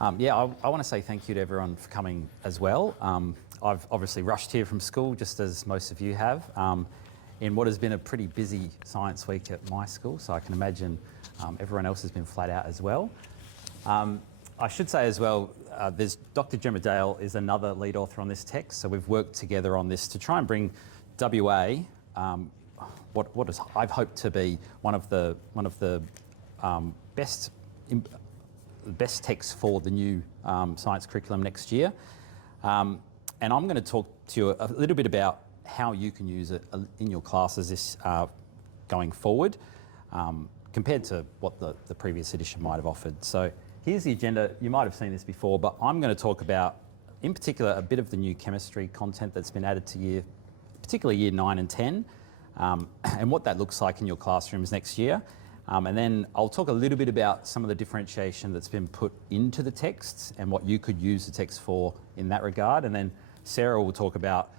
I want to say thank you to everyone for coming as well. I've obviously rushed here from school, just as most of you have, in what has been a pretty busy science week at my school, so I can imagine everyone else has been flat out as well. I should say as well, there's Dr. Gemma Dale is another lead author on this text, so we've worked together on this to try and bring WA what is I've hoped to be one of the best texts for the new science curriculum next year. And I'm going to talk to you a little bit about how you can use it in your classes this going forward, compared to what the previous edition might have offered. So here's the agenda. You might have seen this before, but I'm going to talk about, in particular, a bit of the new chemistry content that's been added to particularly year 9 and 10, and what that looks like in your classrooms next year. And then I'll talk a little bit about some of the differentiation that's been put into the texts and what you could use the text for in that regard. And then Sarah will talk about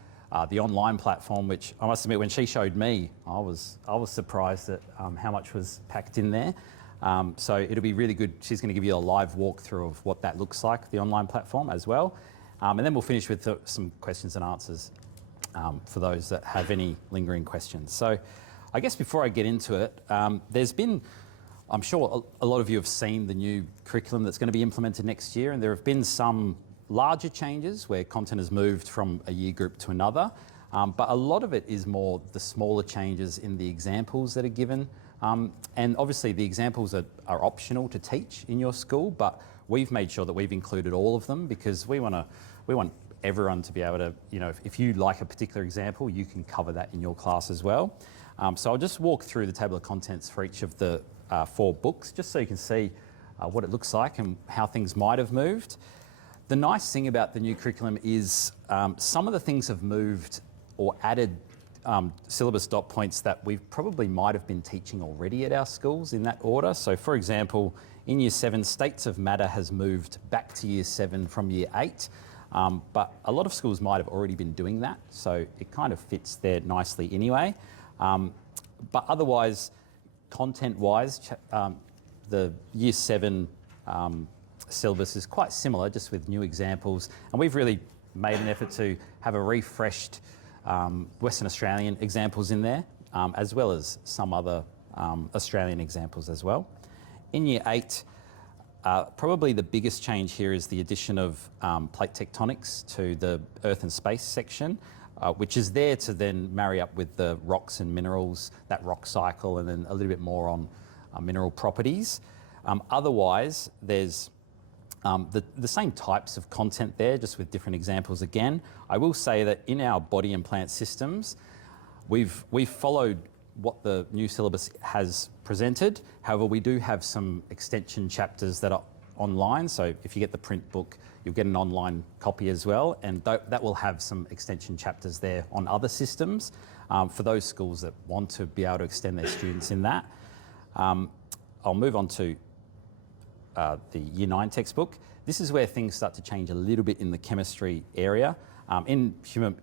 the online platform, which I must admit, when she showed me, I was surprised at how much was packed in there. So it'll be really good. She's going to give you a live walkthrough of what that looks like, the online platform as well. And then we'll finish with some questions and answers for those that have any lingering questions. So I guess before I get into it, there's been, I'm sure a lot of you have seen the new curriculum that's going to be implemented next year, and there have been some larger changes where content has moved from a year group to another, but a lot of it is more the smaller changes in the examples that are given. And obviously the examples are optional to teach in your school, but we've made sure that we've included all of them because we want everyone to be able to, if you like a particular example, you can cover that in your class as well. So I'll just walk through the table of contents for each of the 4 books, just so you can see what it looks like and how things might have moved. The nice thing about the new curriculum is some of the things have moved or added syllabus dot points that we probably might have been teaching already at our schools in that order. So for example, in year 7, states of matter has moved back to year 7 from year 8. But a lot of schools might have already been doing that, so it kind of fits there nicely anyway. But otherwise, content-wise, the year 7 syllabus is quite similar, just with new examples. And we've really made an effort to have a refreshed Western Australian examples in there, as well as some other Australian examples as well. In year 8, probably the biggest change here is the addition of plate tectonics to the earth and space section, which is there to then marry up with the rocks and minerals, that rock cycle, and then a little bit more on mineral properties. Otherwise, there's the same types of content there, just with different examples again. I will say that in our body and plant systems, we've followed what the new syllabus has presented. However, we do have some extension chapters that are online. So if you get the print book, you'll get an online copy as well. And that will have some extension chapters there on other systems for those schools that want to be able to extend their students in that. I'll move on to the Year 9 textbook. This is where things start to change a little bit in the chemistry area. In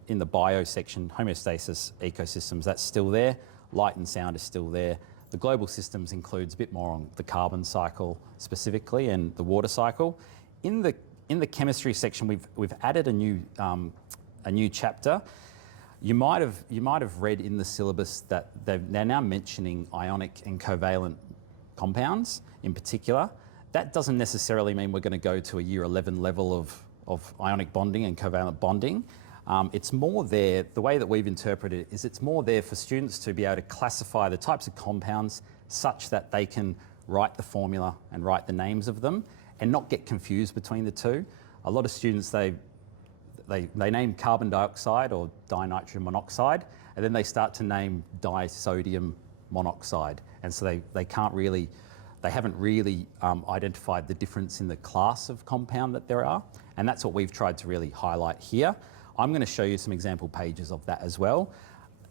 the bio section, homeostasis, ecosystems, that's still there. Light and sound is still there. The global systems includes a bit more on the carbon cycle specifically and the water cycle. In the chemistry section, we've added a new chapter. You might have read in the syllabus that they're now mentioning ionic and covalent compounds in particular. That doesn't necessarily mean we're going to go to a year 11 level of ionic bonding and covalent bonding. It's more there, the way that we've interpreted it is it's more there for students to be able to classify the types of compounds such that they can write the formula and write the names of them and not get confused between the two. A lot of students, they name carbon dioxide or dinitrogen monoxide, and then they start to name disodium monoxide. And so they haven't really identified the difference in the class of compound that there are. And that's what we've tried to really highlight here. I'm going to show you some example pages of that as well.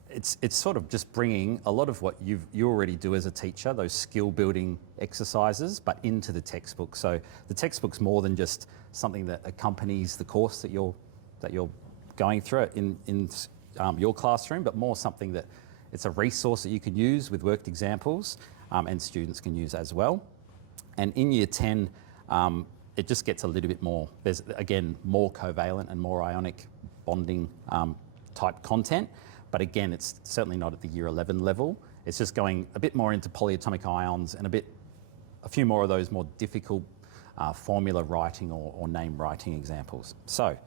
It's sort of just bringing a lot of what you already do as a teacher, those skill building exercises, but into the textbook. So the textbook's more than just something that accompanies the course that you're going through it in your classroom, but more something that it's a resource that you can use with worked examples and students can use as well. And in year 10, it just gets a little bit more, there's again, more covalent and more ionic bonding type content. But again, it's certainly not at the year 11 level. It's just going a bit more into polyatomic ions and a few more of those more difficult formula writing or name writing examples. So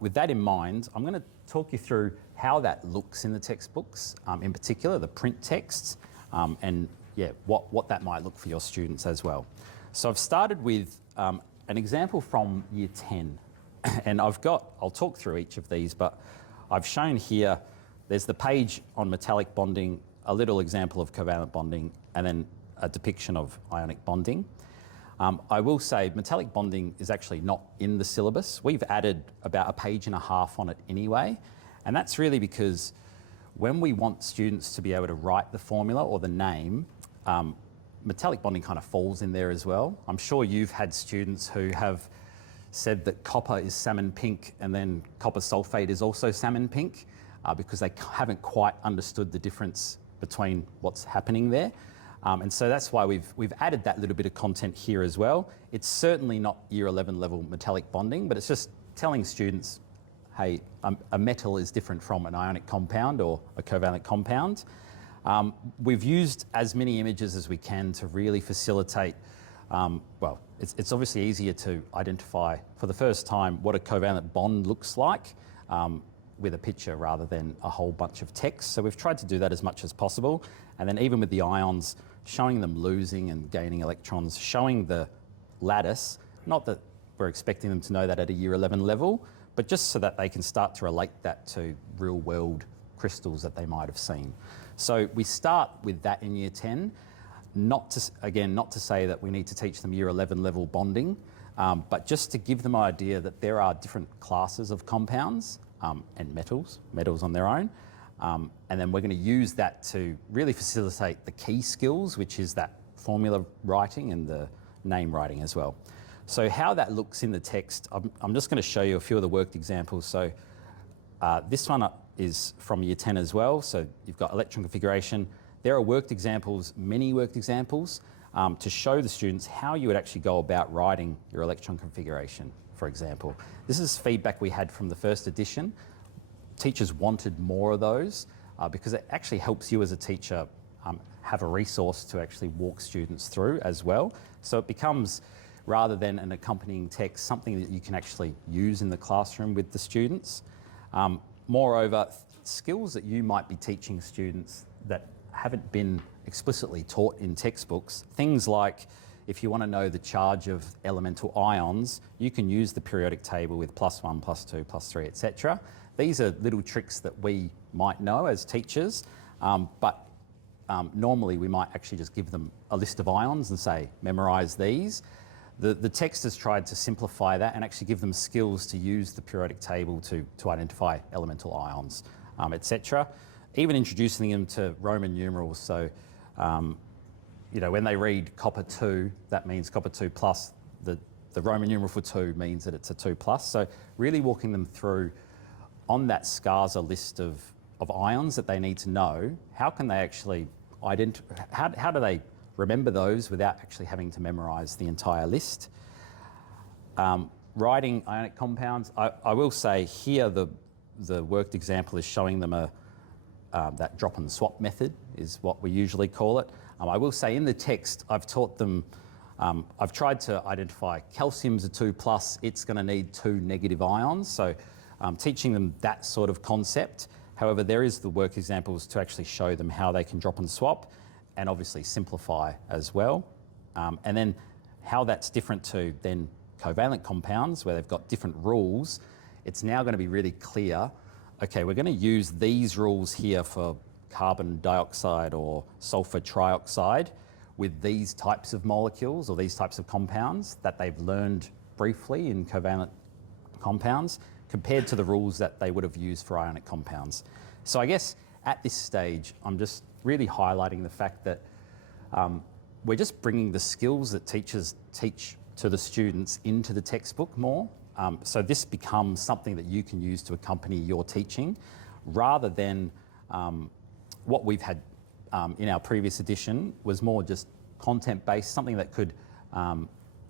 with that in mind, I'm going to talk you through how that looks in the textbooks, in particular the print texts, and yeah, what that might look for your students as well. So I've started with an example from year 10, and I'll talk through each of these, but I've shown here, there's the page on metallic bonding, a little example of covalent bonding, and then a depiction of ionic bonding. I will say metallic bonding is actually not in the syllabus. We've added about a page and a half on it anyway, and that's really because when we want students to be able to write the formula or the name, metallic bonding kind of falls in there as well. I'm sure you've had students who have said that copper is salmon pink and then copper sulfate is also salmon pink because they haven't quite understood the difference between what's happening there. And so that's why we've added that little bit of content here as well. It's certainly not year 11 level metallic bonding, but it's just telling students, hey, a metal is different from an ionic compound or a covalent compound. We've used as many images as we can to really facilitate, well, it's obviously easier to identify for the first time what a covalent bond looks like with a picture rather than a whole bunch of text. So we've tried to do that as much as possible. And then even with the ions, showing them losing and gaining electrons, showing the lattice, not that we're expecting them to know that at a year 11 level, but just so that they can start to relate that to real world crystals that they might have seen. So we start with that in year 10, not to say that we need to teach them year 11 level bonding, but just to give them an idea that there are different classes of compounds and metals on their own. And then we're going to use that to really facilitate the key skills, which is that formula writing and the name writing as well. So how that looks in the text, I'm just going to show you a few of the worked examples. So this one is from year 10 as well. So you've got electron configuration. There are worked examples, many worked examples, to show the students how you would actually go about writing your electron configuration, for example. This is feedback we had from the first edition. Teachers wanted more of those because it actually helps you as a teacher have a resource to actually walk students through as well. So it becomes, rather than an accompanying text, something that you can actually use in the classroom with the students. Moreover, skills that you might be teaching students that haven't been explicitly taught in textbooks, things like if you want to know the charge of elemental ions, you can use the periodic table with +1, +2, +3, etc. These are little tricks that we might know as teachers, but normally we might actually just give them a list of ions and say, memorise these. The text has tried to simplify that and actually give them skills to use the periodic table to identify elemental ions, etc. Even introducing them to Roman numerals. So, you know, when they read copper 2, that means copper 2 plus. The Roman numeral for 2 means that it's a 2 plus. So really walking them through on that SCARSA list of ions that they need to know, how can they actually how do they remember those without actually having to memorise the entire list? Writing ionic compounds, I will say here the worked example is showing them that drop and swap method is what we usually call it. I will say in the text, I've taught them, I've tried to identify calcium's a 2 plus, it's going to need 2 negative ions. So teaching them that sort of concept. However, there is the work examples to actually show them how they can drop and swap and obviously simplify as well. And then how that's different to then covalent compounds where they've got different rules. It's now going to be really clear, okay, we're going to use these rules here for carbon dioxide or sulfur trioxide with these types of molecules or these types of compounds that they've learned briefly in covalent compounds compared to the rules that they would have used for ionic compounds. So I guess at this stage, I'm just really highlighting the fact that we're just bringing the skills that teachers teach to the students into the textbook more. So this becomes something that you can use to accompany your teaching rather than what we've had in our previous edition was more just content-based, something that could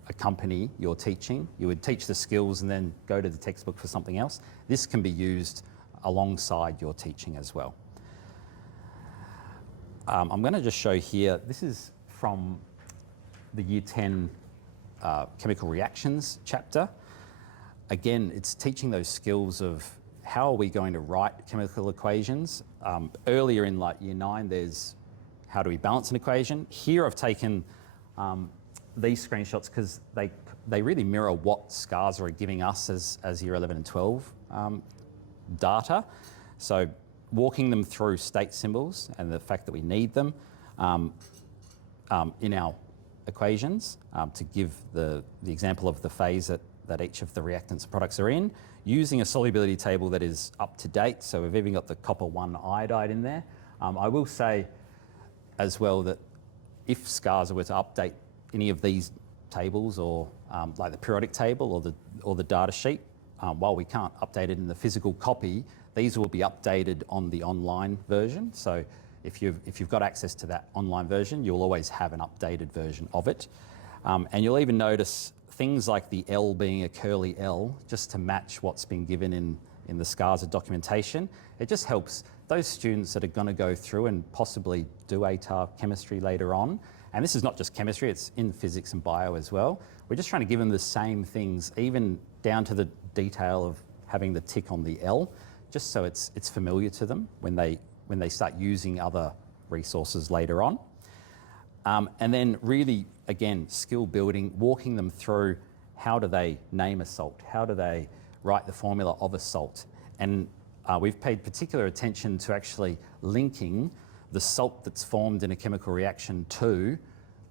accompany your teaching. You would teach the skills and then go to the textbook for something else. This can be used alongside your teaching as well. I'm going to just show here, this is from the Year 10 chemical reactions chapter. Again, it's teaching those skills of how are we going to write chemical equations. Earlier in like Year 9, there's how do we balance an equation. Here I've taken these screenshots because they really mirror what SCARs are giving us as Year 11 and 12 data. So walking them through state symbols and the fact that we need them in our equations to give the example of the phase that each of the reactants and products are in, using a solubility table that is up to date. So we've even got the copper 1 iodide in there. I will say as well that if SCARs were to update any of these tables or like the periodic table or the data sheet, while we can't update it in the physical copy, these will be updated on the online version. So if you've got access to that online version, you'll always have an updated version of it. And you'll even notice things like the L being a curly L, just to match what's been given in the SCARs of documentation. It just helps those students that are going to go through and possibly do ATAR chemistry later on. And this is not just chemistry, it's in physics and bio as well. We're just trying to give them the same things, even down to the detail of having the tick on the L, just so it's familiar to them when they start using other resources later on. And then really, again, skill building, walking them through how do they name a salt? How do they write the formula of a salt? And we've paid particular attention to actually linking the salt that's formed in a chemical reaction to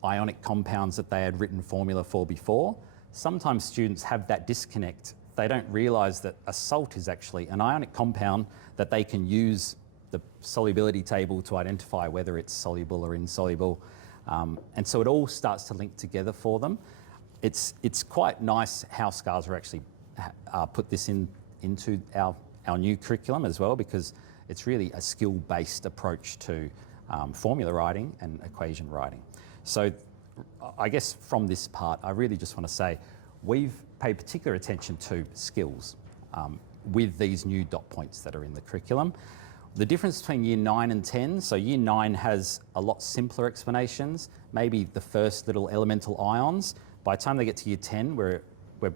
ionic compounds that they had written formula for before. Sometimes students have that disconnect. They don't realise that a salt is actually an ionic compound that they can use the solubility table to identify whether it's soluble or insoluble. And so it all starts to link together for them. It's quite nice how SCARs are actually put this into our new curriculum as well, because it's really a skill-based approach to formula writing and equation writing. So I guess from this part, I really just want to say we've paid particular attention to skills with these new dot points that are in the curriculum. The difference between Year 9 and 10, so Year 9 has a lot simpler explanations, maybe the first little elemental ions. By the time they get to Year 10, we're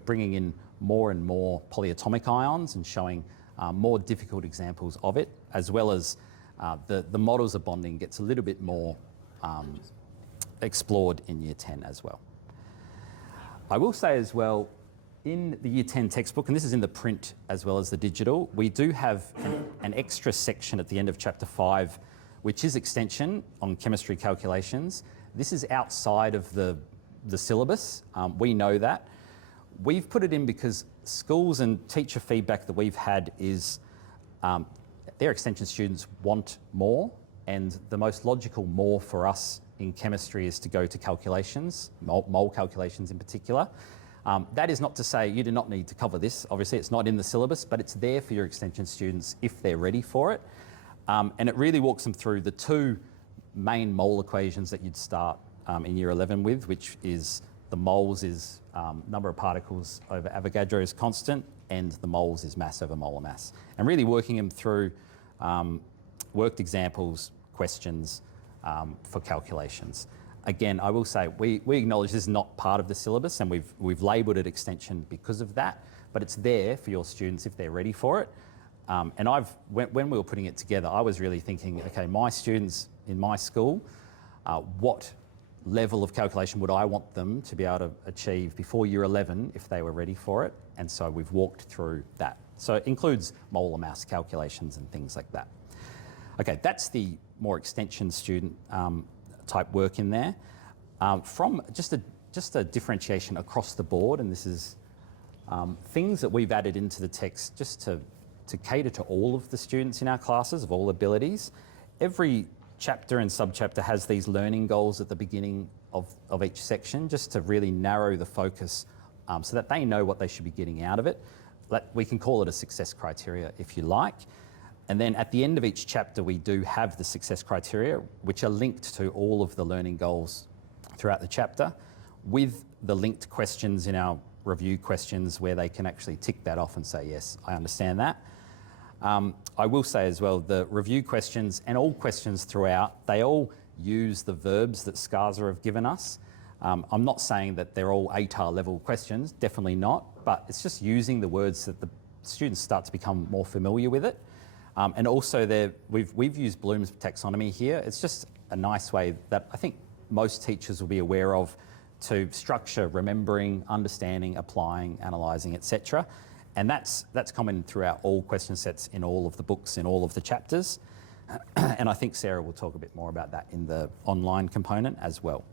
bringing in more and more polyatomic ions and showing more difficult examples of it, as well as the models of bonding gets a little bit more explored in Year 10 as well. I will say as well, in the Year 10 textbook, and this is in the print as well as the digital, we do have an extra section at the end of Chapter 5, which is extension on chemistry calculations. This is outside of the syllabus. We know that. We've put it in because schools and teacher feedback that we've had is their extension students want more, and the most logical more for us in chemistry is to go to calculations, mole calculations in particular. That is not to say you do not need to cover this. Obviously, it's not in the syllabus, but it's there for your extension students if they're ready for it. And it really walks them through the two main mole equations that you'd start in Year 11 with, which is the moles is number of particles over Avogadro's constant, and the moles is mass over molar mass. And really working them through worked examples, questions for calculations. Again, I will say we acknowledge this is not part of the syllabus, and we've labelled it extension because of that, but it's there for your students if they're ready for it. And when we were putting it together, I was really thinking, okay, my students in my school, what level of calculation would I want them to be able to achieve before Year 11 if they were ready for it? And so we've walked through that. So it includes molar mass calculations and things like that. Okay, that's the more extension student type work in there. From just a differentiation across the board, and this is things that we've added into the text just to cater to all of the students in our classes of all abilities. Every chapter and subchapter has these learning goals at the beginning of each section, just to really narrow the focus so that they know what they should be getting out of it. We can call it a success criteria if you like. And then at the end of each chapter, we do have the success criteria, which are linked to all of the learning goals throughout the chapter. with the linked questions in our review questions where they can actually tick that off and say, yes, I understand that. I will say as well, the review questions and all questions throughout, they all use the verbs that SCASA have given us. I'm not saying that they're all ATAR level questions, definitely not, but it's just using the words that the students start to become more familiar with it. And also we've used Bloom's taxonomy here. It's just a nice way that I think most teachers will be aware of to structure remembering, understanding, applying, analysing, etc. And that's common throughout all question sets in all of the books, in all of the chapters. And I think Sarah will talk a bit more about that in the online component as well.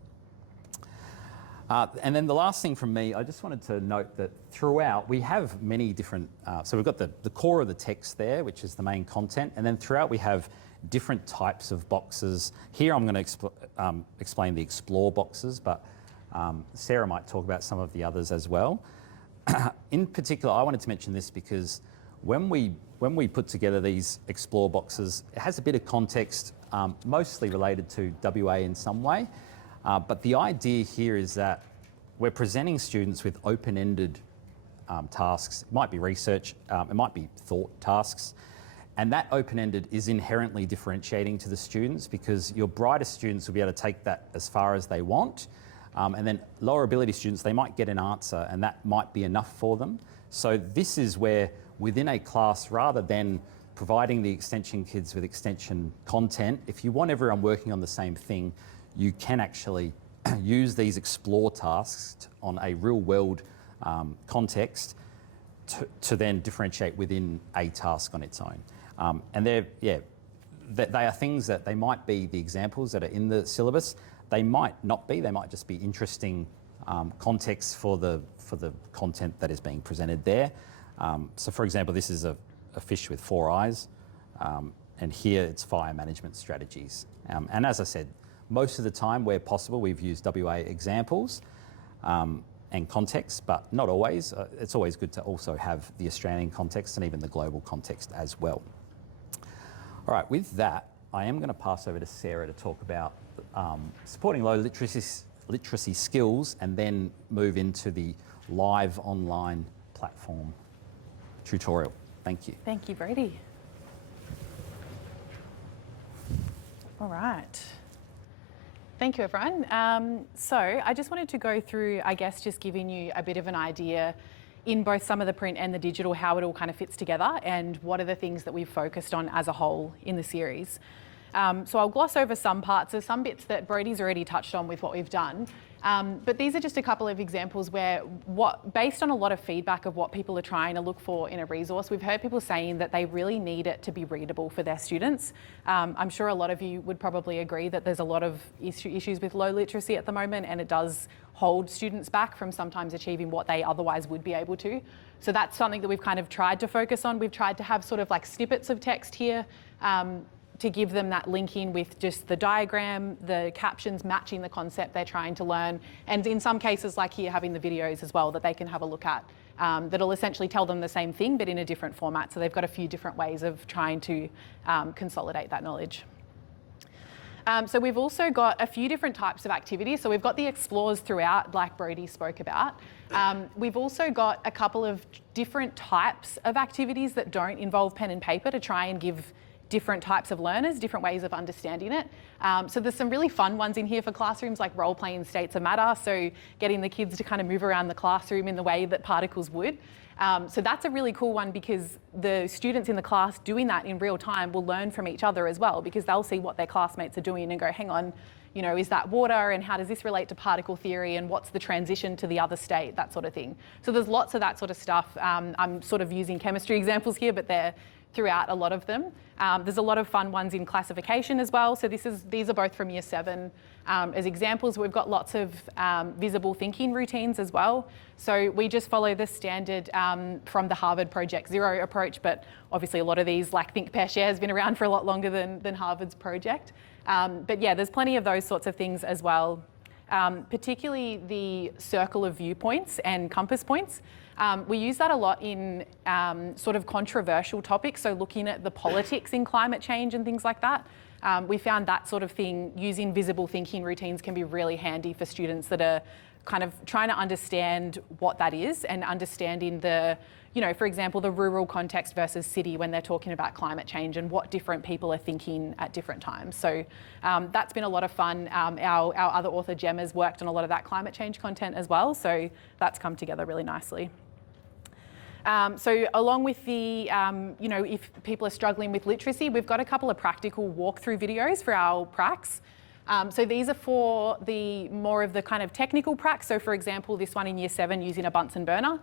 And then the last thing from me, I just wanted to note that throughout we have many different, so we've got the core of the text there, which is the main content, and then throughout we have different types of boxes. Here I'm going to explain the explore boxes, but Sarah might talk about some of the others as well. In particular, I wanted to mention this because when we put together these explore boxes, it has a bit of context, mostly related to WA in some way. But the idea here is that we're presenting students with open-ended tasks. It might be research, it might be thought tasks. And that open-ended is inherently differentiating to the students because your brightest students will be able to take that as far as they want. And then lower ability students, they might get an answer and that might be enough for them. So this is where within a class, rather than providing the extension kids with extension content, if you want everyone working on the same thing, you can actually use these explore tasks on a real world context to then differentiate within a task on its own. And they are things that they might be the examples that are in the syllabus. They might not be, they might just be interesting context for the content that is being presented there. So for example, this is a fish with 4 eyes, and here it's fire management strategies. And as I said, most of the time where possible, we've used WA examples and context, but not always. It's always good to also have the Australian context and even the global context as well. All right, with that, I am going to pass over to Sarah to talk about supporting low literacy skills and then move into the live online platform tutorial. Thank you. Thank you, Brodie. All right. Thank you, everyone. So I just wanted to go through, I guess, just giving you a bit of an idea in both some of the print and the digital, how it all kind of fits together and what are the things that we've focused on as a whole in the series. So I'll gloss over some parts. There's some bits that Brodie's already touched on with what we've done. But these are just a couple of examples where, based on a lot of feedback of what people are trying to look for in a resource, we've heard people saying that they really need it to be readable for their students. I'm sure a lot of you would probably agree that there's a lot of issues with low literacy at the moment, and it does hold students back from sometimes achieving what they otherwise would be able to. So that's something that we've kind of tried to focus on. We've tried to have sort of like snippets of text here, to give them that linking with just the diagram, the captions matching the concept they're trying to learn. And in some cases, like here, having the videos as well that they can have a look at, that'll essentially tell them the same thing, but in a different format. So they've got a few different ways of trying to consolidate that knowledge. So we've also got a few different types of activities. So we've got the explores throughout, like Brodie spoke about. We've also got a couple of different types of activities that don't involve pen and paper to try and give different types of learners, different ways of understanding it. So there's some really fun ones in here for classrooms, like role-playing states of matter, so getting the kids to kind of move around the classroom in the way that particles would. So that's a really cool one because the students in the class doing that in real time will learn from each other as well, because they'll see what their classmates are doing and go, hang on, you know, is that water, and how does this relate to particle theory, and what's the transition to the other state, that sort of thing. So there's lots of that sort of stuff. I'm sort of using chemistry examples here, but they're throughout a lot of them. There's a lot of fun ones in classification as well. So these are both from Year 7 as examples. We've got lots of visible thinking routines as well. So we just follow the standard from the Harvard Project Zero approach, but obviously a lot of these, like Think, Pair, Share, has been around for a lot longer than Harvard's project. But yeah, there's plenty of those sorts of things as well. Particularly the circle of viewpoints and compass points. We use that a lot in sort of controversial topics, so looking at the politics in climate change and things like that. We found that sort of thing, using visible thinking routines, can be really handy for students that are kind of trying to understand what that is and understanding the, for example, the rural context versus city when they're talking about climate change and what different people are thinking at different times. So that's been a lot of fun. Our other author, Gemma's, worked on a lot of that climate change content as well. So that's come together really nicely. So along with the, if people are struggling with literacy, we've got a couple of practical walkthrough videos for our pracs. So these are for the more of the kind of technical pracs. So for example, this one in Year 7 using a Bunsen burner.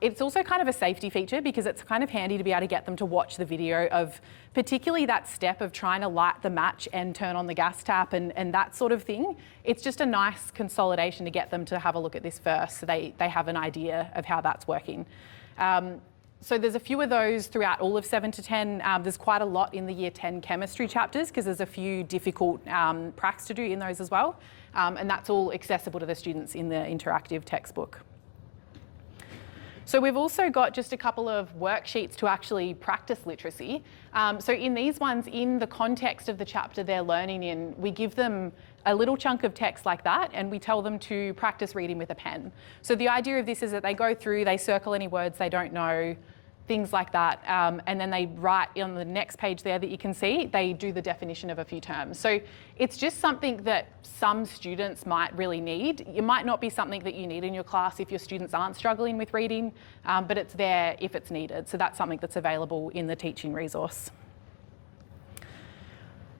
It's also kind of a safety feature because it's kind of handy to be able to get them to watch the video of particularly that step of trying to light the match and turn on the gas tap and that sort of thing. It's just a nice consolidation to get them to have a look at this first so they have an idea of how that's working. So there's a few of those throughout all of 7 to 10. There's quite a lot in the Year 10 chemistry chapters because there's a few difficult pracs to do in those as well. And that's all accessible to the students in the interactive textbook. So we've also got just a couple of worksheets to actually practice literacy. So in these ones, in the context of the chapter they're learning in, we give them a little chunk of text like that and we tell them to practice reading with a pen. So the idea of this is that they go through, they circle any words they don't know, things like that, and then they write on the next page there that you can see, they do the definition of a few terms. So it's just something that some students might really need. It might not be something that you need in your class if your students aren't struggling with reading, but it's there if it's needed. So that's something that's available in the teaching resource.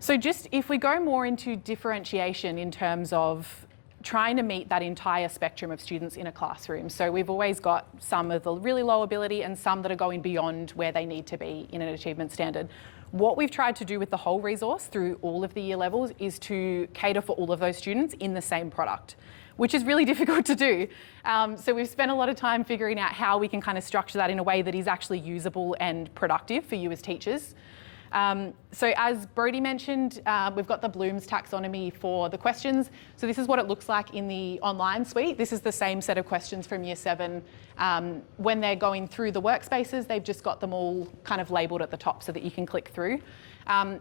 So just if we go more into differentiation in terms of trying to meet that entire spectrum of students in a classroom. So we've always got some of the really low ability and some that are going beyond where they need to be in an achievement standard. What we've tried to do with the whole resource through all of the year levels is to cater for all of those students in the same product, which is really difficult to do. So we've spent a lot of time figuring out how we can kind of structure that in a way that is actually usable and productive for you as teachers. So as Brodie mentioned, we've got the Bloom's taxonomy for the questions. So this is what it looks like in the online suite. This is the same set of questions from Year 7. When they're going through the workspaces, they've just got them all kind of labelled at the top so that you can click through.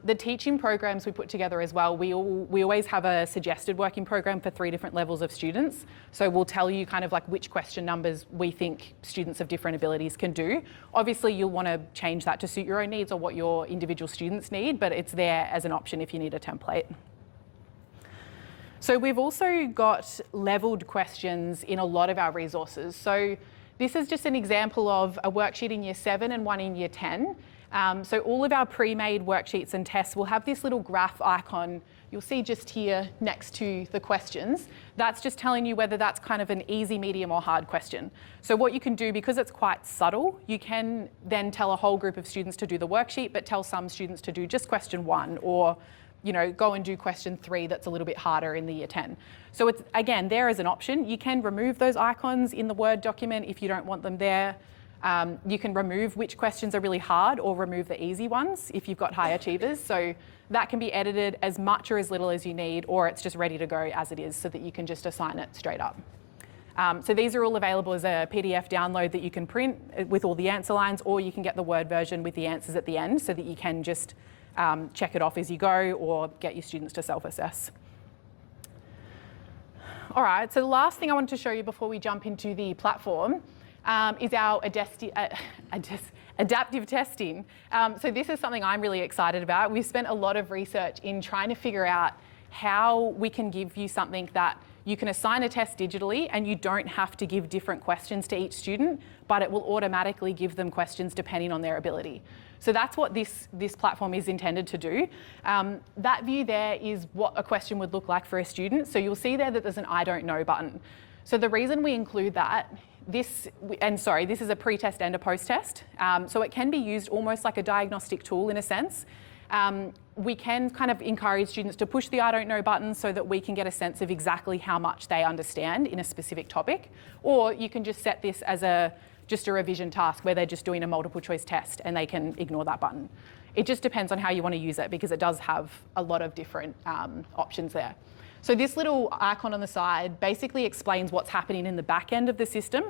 The teaching programs we put together as well, we always have a suggested working program for 3 different levels of students. So we'll tell you kind of like which question numbers we think students of different abilities can do. Obviously you'll want to change that to suit your own needs or what your individual students need, but it's there as an option if you need a template. So we've also got levelled questions in a lot of our resources. So this is just an example of a worksheet in Year 7 and one in Year 10. So all of our pre-made worksheets and tests will have this little graph icon you'll see just here next to the questions. That's just telling you whether that's kind of an easy, medium or hard question. So what you can do, because it's quite subtle, you can then tell a whole group of students to do the worksheet, but tell some students to do just question 1 or go and do question 3 that's a little bit harder in the Year 10. So it's, again, there as an option. You can remove those icons in the Word document if you don't want them there. You can remove which questions are really hard or remove the easy ones if you've got high achievers. So that can be edited as much or as little as you need, or it's just ready to go as it is so that you can just assign it straight up. So these are all available as a PDF download that you can print with all the answer lines, or you can get the Word version with the answers at the end so that you can just check it off as you go or get your students to self-assess. All right, so the last thing I wanted to show you before we jump into the platform is our adaptive testing. So this is something I'm really excited about. We've spent a lot of research in trying to figure out how we can give you something that you can assign a test digitally and you don't have to give different questions to each student, but it will automatically give them questions depending on their ability. So that's what this platform is intended to do. That view there is what a question would look like for a student. So you'll see there that there's an I don't know button. So the reason we include that, this is a pre-test and a post-test. So it can be used almost like a diagnostic tool in a sense. We can kind of encourage students to push the I don't know button so that we can get a sense of exactly how much they understand in a specific topic. Or you can just set this as just a revision task where they're just doing a multiple choice test and they can ignore that button. It just depends on how you want to use it because it does have a lot of different options there. So this little icon on the side basically explains what's happening in the back end of the system.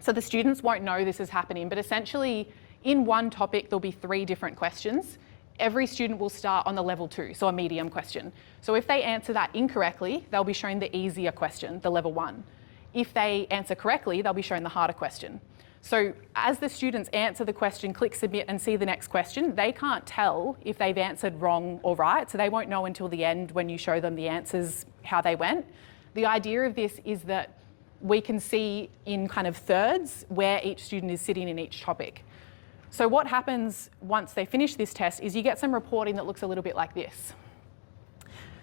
So the students won't know this is happening, but essentially in one topic, there'll be 3 different questions. every student will start on the level 2, so a medium question. So if they answer that incorrectly, they'll be shown the easier question, the level 1. If they answer correctly, they'll be shown the harder question. So as the students answer the question, click submit and see the next question, they can't tell if they've answered wrong or right, so they won't know until the end when you show them the answers how they went. The idea of this is that we can see in kind of thirds where each student is sitting in each topic. So what happens once they finish this test is you get some reporting that looks a little bit like this.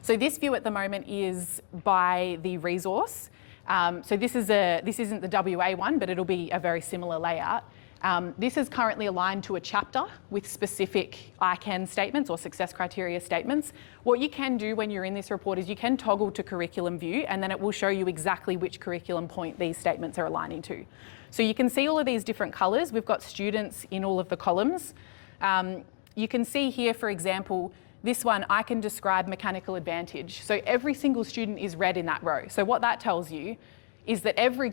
So this view at the moment is by the resource. So this isn't the WA one, but it'll be a very similar layout. This is currently aligned to a chapter with specific ICANN statements or success criteria statements. What you can do when you're in this report is you can toggle to curriculum view, and then it will show you exactly which curriculum point these statements are aligning to. So you can see all of these different colours. We've got students in all of the columns. You can see here, for example, this one, I can describe mechanical advantage. So every single student is red in that row. So what that tells you is that every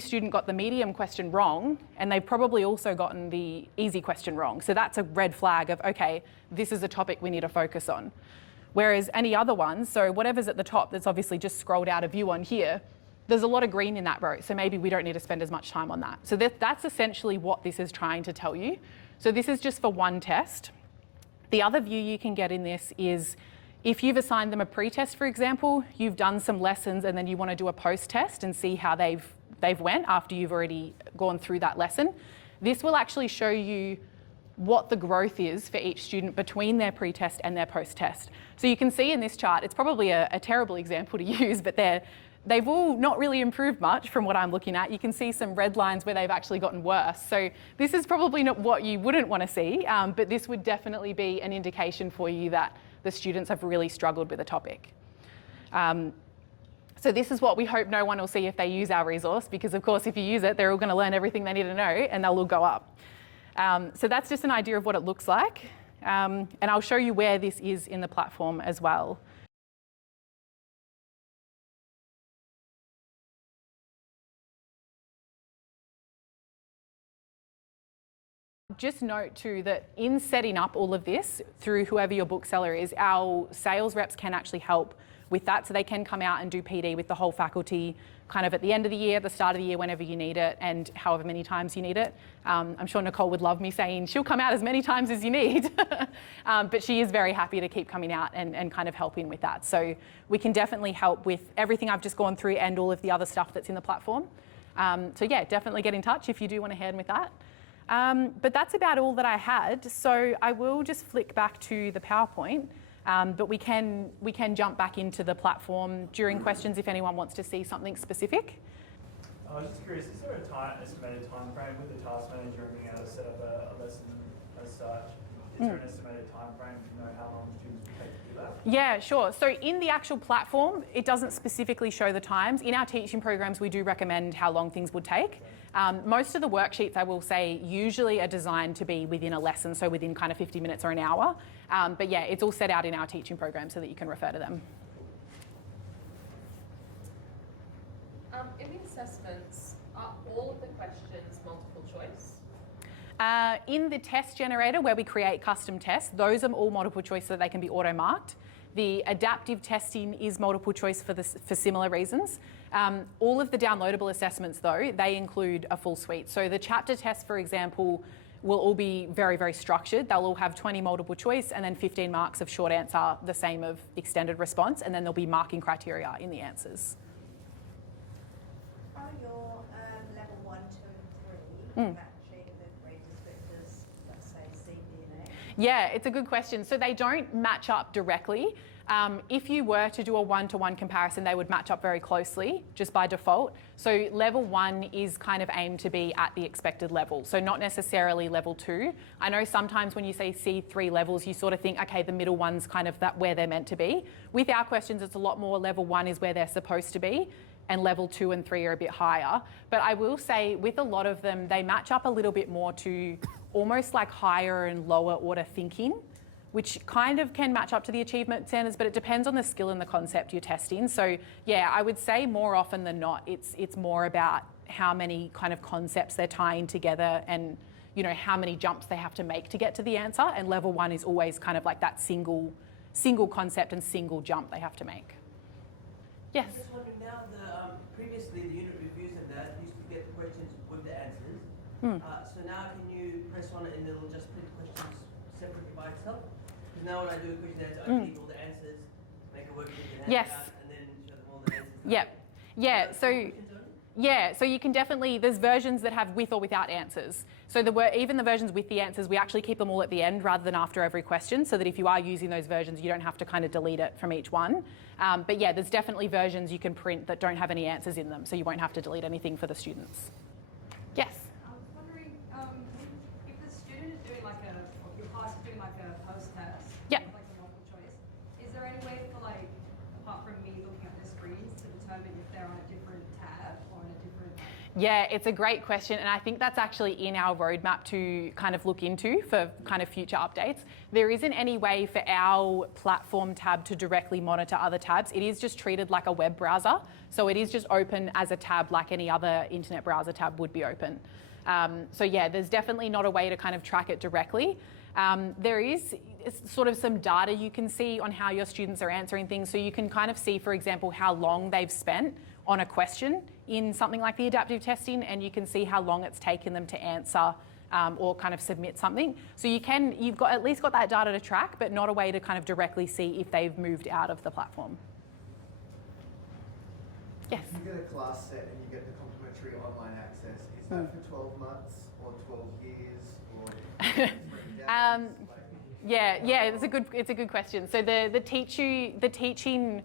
student got the medium question wrong, and they've probably also gotten the easy question wrong. So that's a red flag of, okay, this is a topic we need to focus on. Whereas any other ones, so whatever's at the top that's obviously just scrolled out of view on here, there's a lot of green in that row, so maybe we don't need to spend as much time on that. So that's essentially what this is trying to tell you. So this is just for one test. The other view you can get in this is if you've assigned them a pre-test, for example, you've done some lessons and then you want to do a post-test and see how they've went after you've already gone through that lesson. This will actually show you what the growth is for each student between their pre-test and their post-test. So you can see in this chart, it's probably a terrible example to use, but they've all not really improved much from what I'm looking at. You can see some red lines where they've actually gotten worse. So this is probably not what you wouldn't want to see, but this would definitely be an indication for you that the students have really struggled with a topic. So this is what we hope no one will see if they use our resource, because of course if you use it, they're all going to learn everything they need to know and they'll all go up. So that's just an idea of what it looks like. And I'll show you where this is in the platform as well. Just note too that in setting up all of this through whoever your bookseller is, our sales reps can actually help with that. So they can come out and do PD with the whole faculty kind of at the end of the year, the start of the year, whenever you need it and however many times you need it. I'm sure Nicole would love me saying she'll come out as many times as you need, but she is very happy to keep coming out and kind of helping with that. So we can definitely help with everything I've just gone through and all of the other stuff that's in the platform. So yeah, definitely get in touch if you do want to hand with that. But that's about all that I had. So I will just flick back to the PowerPoint, but we can jump back into the platform during questions if anyone wants to see something specific. I was just curious, is there an estimated time frame with the task manager and being able to set up a lesson as such? Is there an estimated time frame to know how long students will take to do that? Yeah, sure. So in the actual platform, it doesn't specifically show the times. In our teaching programs, we do recommend how long things would take. Most of the worksheets, I will say, usually are designed to be within a lesson, so within kind of 50 minutes or an hour. But yeah, it's all set out in our teaching program so that you can refer to them. In the assessments, are all of the questions multiple choice? In the test generator where we create custom tests, those are all multiple choice so they can be auto-marked. The adaptive testing is multiple choice for similar reasons. All of the downloadable assessments though, they include a full suite. So the chapter tests, for example, will all be very, very structured. They'll all have 20 multiple choice and then 15 marks of short answer, the same of extended response, and then there'll be marking criteria in the answers. How are your level 1, 2 and 3 matching the grade descriptors, let's say C, D and A? Yeah, it's a good question. So they don't match up directly. If you were to do a one-to-one comparison, they would match up very closely just by default. So level 1 is kind of aimed to be at the expected level, so not necessarily level 2. I know sometimes when you say C3 levels, you sort of think, okay, the middle one's kind of that where they're meant to be. With our questions, it's a lot more level 1 is where they're supposed to be, and level 2 and 3 are a bit higher. But I will say with a lot of them, they match up a little bit more to almost like higher and lower order thinking, which kind of can match up to the achievement standards, but it depends on the skill and the concept you're testing. So yeah, I would say more often than not, it's more about how many kind of concepts they're tying together and how many jumps they have to make to get to the answer. And level 1 is always kind of like that single concept and single jump they have to make. Yes? I'm just wondering now, previously the unit reviews and that used to get the questions with the answers. So now can you press on it and it'll just print questions separately by itself? Because now when I do a question answer, I need all the answers, make a worksheet and hand it out, and then show them all the answers. Yep. Yeah, so you can definitely, there's versions that have with or without answers. So even the versions with the answers, we actually keep them all at the end rather than after every question, so that if you are using those versions, you don't have to kind of delete it from each one. But yeah, there's definitely versions you can print that don't have any answers in them, so you won't have to delete anything for the students. Yes? I was wondering if the student is doing or your class is doing like a post-test, Yeah. like a multiple choice, is there any way for apart from me looking at the screens to determine if they're on a different tab or on a different... Yeah, it's a great question, and I think that's actually in our roadmap to kind of look into for kind of future updates. There isn't any way for our platform tab to directly monitor other tabs. It is just treated like a web browser, so it is just open as a tab like any other internet browser tab would be open. So yeah, there's definitely not a way to kind of track it directly. There is sort of some data you can see on how your students are answering things, so you can kind of see, for example, how long they've spent on a question in something like the adaptive testing, and you can see how long it's taken them to answer or kind of submit something. So you've got at least got that data to track, but not a way to kind of directly see if they've moved out of the platform. Yes? If you get a class set and you get the complimentary online access, is that for 12 months or 12 years or Yeah, it's a good question. So the teaching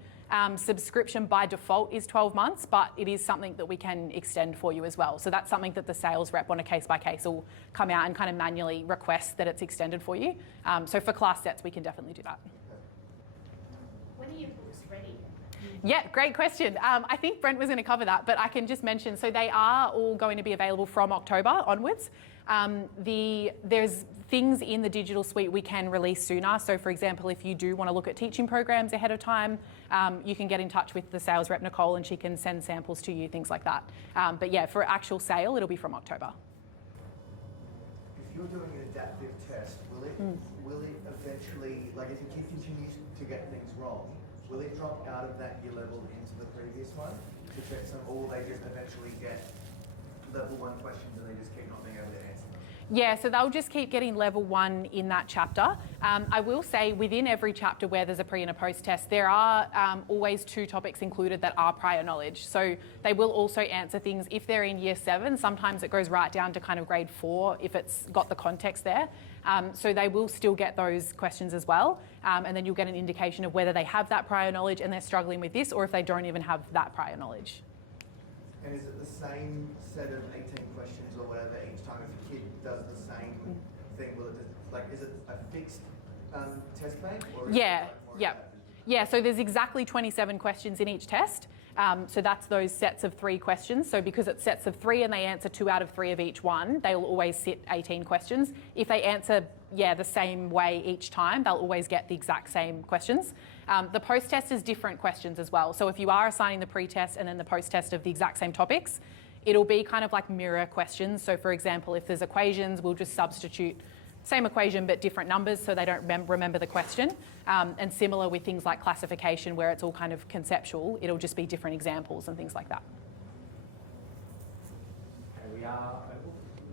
subscription by default is 12 months, but it is something that we can extend for you as well. So that's something that the sales rep on a case by case will come out and kind of manually request that it's extended for you. So for class sets, we can definitely do that. When are your books ready? Yeah, great question. I think Brent was going to cover that, but I can just mention, so they are all going to be available from October onwards. There's things in the digital suite we can release sooner. So for example, if you do want to look at teaching programs ahead of time, you can get in touch with the sales rep, Nicole, and she can send samples to you, things like that. But yeah, for actual sale, it'll be from October. If you're doing an adaptive test, will it eventually, like if your kid continues to get things wrong, will it drop out of that year level into the previous one to check some, or will they just eventually get level 1 questions and they just keep not being able to answer them? Yeah, so they'll just keep getting level 1 in that chapter. I will say within every chapter where there's a pre and a post test, there are always 2 topics included that are prior knowledge. So they will also answer things if they're in year 7. Sometimes it goes right down to kind of grade 4 if it's got the context there. So they will still get those questions as well. And then you'll get an indication of whether they have that prior knowledge and they're struggling with this, or if they don't even have that prior knowledge. And is it the same set of 18 questions or whatever each time if a kid does the same thing? Will it is it a fixed test bank? Or is it more adaptive? Yeah, so there's exactly 27 questions in each test. So that's those sets of 3 questions. So because it's sets of 3 and they answer 2 out of 3 of each one, they'll always sit 18 questions. If they answer, the same way each time, they'll always get the exact same questions. The post-test is different questions as well. So if you are assigning the pre-test and then the post-test of the exact same topics, it'll be kind of like mirror questions. So for example, if there's equations, we'll just substitute same equation but different numbers so they don't remember the question. And similar with things like classification where it's all kind of conceptual, it'll just be different examples and things like that. Okay, we are. I just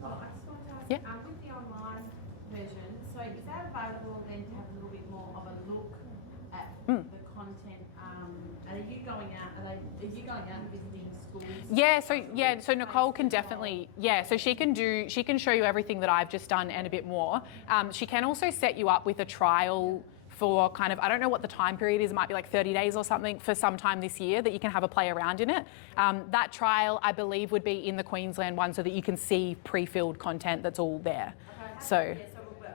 wanted to ask, Yeah. with the online version, so is that available then to have a little bit more of a look at the content? Are you going out and visiting schools? So Nicole can definitely, so she can show you everything that I've just done and a bit more. She can also set you up with a trial for kind of, I don't know what the time period is, it might be like 30 days or something for some time this year that you can have a play around in it. That trial, I believe, would be in the Queensland one so that you can see pre-filled content that's all there. Okay.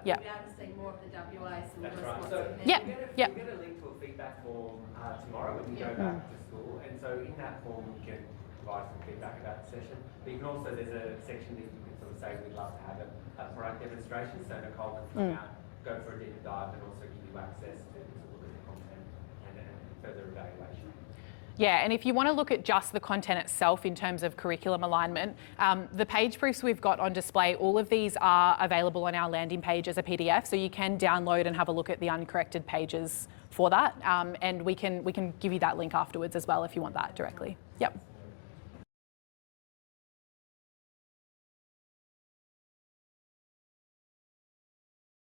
We'll be able to see more of the WA syllabus. That's right. So Yeah. we'll get a link to a feedback form tomorrow when you go back to school, and so in that form you can provide some feedback about the session. But you can also, there's a section that you can sort of say we'd love to have a product demonstration, so Nicole can come out, go for a deeper dive, and also give you access to look at the content and further evaluation. Yeah, and if you want to look at just the content itself in terms of curriculum alignment, the page proofs we've got on display, all of these are available on our landing page as a PDF, so you can download and have a look at the uncorrected pages for that, and we can give you that link afterwards as well if you want that directly. Yep.